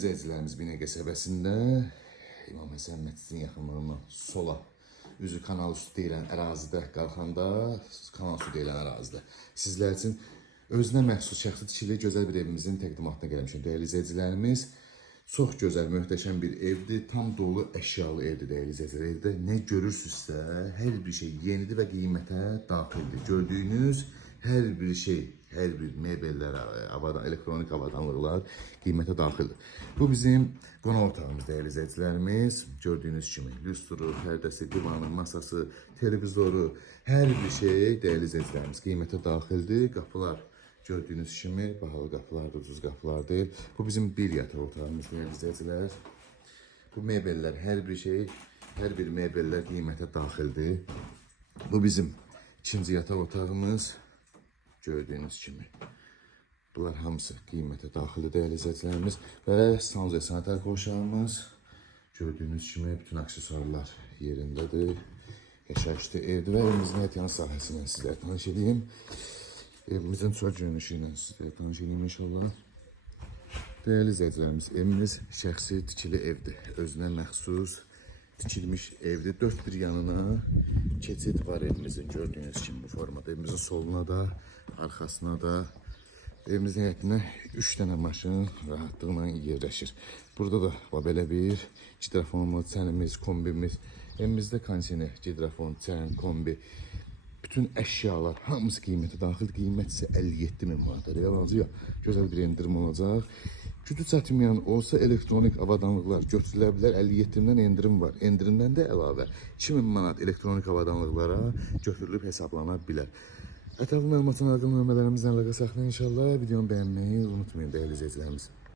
izləyicilərimiz Binəqə qəsəbəsində İmam Həsən məscidinin yaxınlığından sola üzü kanal üstü deyilən ərazidə qalxanda, kanal üstü deyilən ərazidə sizlər üçün özünə məxsus şəxsi tikili gözəl bir evimizin təqdimatına gəlmişəm. Dəyərli izləyicilərimiz, çox gözəl, möhtəşəm bir evdir, tam dolu əşyalı evdir dəyərli izləyicilər. Evdə nə görürsünüzsə, hər bir şey yenidir və qiymətə daxildir. Gördüyünüz hər bir şey, hər bir mebellər, elektronik avadanlıqlar qiymətə daxildir. Bu bizim qonaq otağımız dəyərli izləyicilərimiz. Gördüyünüz kimi lüstru, pərdəsi, divanı, masası, televizoru, hər bir şey dəyərli izləyicilərimiz qiymətə daxildir. Qapılar gördüyünüz kimi bahalı qapılardır, ucuz qapılar deyil. Bu bizim bir yataq otağımız dəyərli izləyicilər. Bu mebellər, hər bir şey, hər bir mebellər qiymətə daxildir. Bu bizim ikinci yataq otağımız. Gördüyünüz kimi. Bunlar hamısı qiymətə daxildir dəyərli izləyicilərimiz. Və sanuzə sanitar qovşağımız. Gördüyünüz kimi bütün aksesuarlar yerindədir. Yaşayışlı evdir və evimizin etiyanı sahəsindən sizlərə tanış edeyim. Evimizin çox görünüşü ilə sizlərə tanış edeyim inşallah. Dəyərli izləyicilərimiz, evimiz şəxsi tikili evdir. Özünə məxsus tikilmiş evdir. Dörd bir yanına keçid var evimizin gördüyünüz kimi bu formada. Evimizin soluna da, arxasına da, evimizin həyətinə 3 dənə maşın rahatlıqla yerləşir. Burada da belə bir gidrafonumuz, çənimiz, kombimiz, evimizdə kondisioner, gidrafon, çən, kombi, bütün əşyalar hamısı qiymətə daxil. Qiymət isə 57 min manat. Yalancı gözəl bir endirim olacaq. Gücü çatmayan olsa elektronik avadanlıqlar götürülə bilər. 57-dən endirim var. Endirimdən də əlavə 2000 manat elektronik avadanlıqlara götürülüb hesablana bilər. Ətraflı məlumatın əlaqə nömrələrimizlə əlaqə saxlayın inşallah. Videonu bəyənməyi unutmayın dəyərli izləyicilərimiz.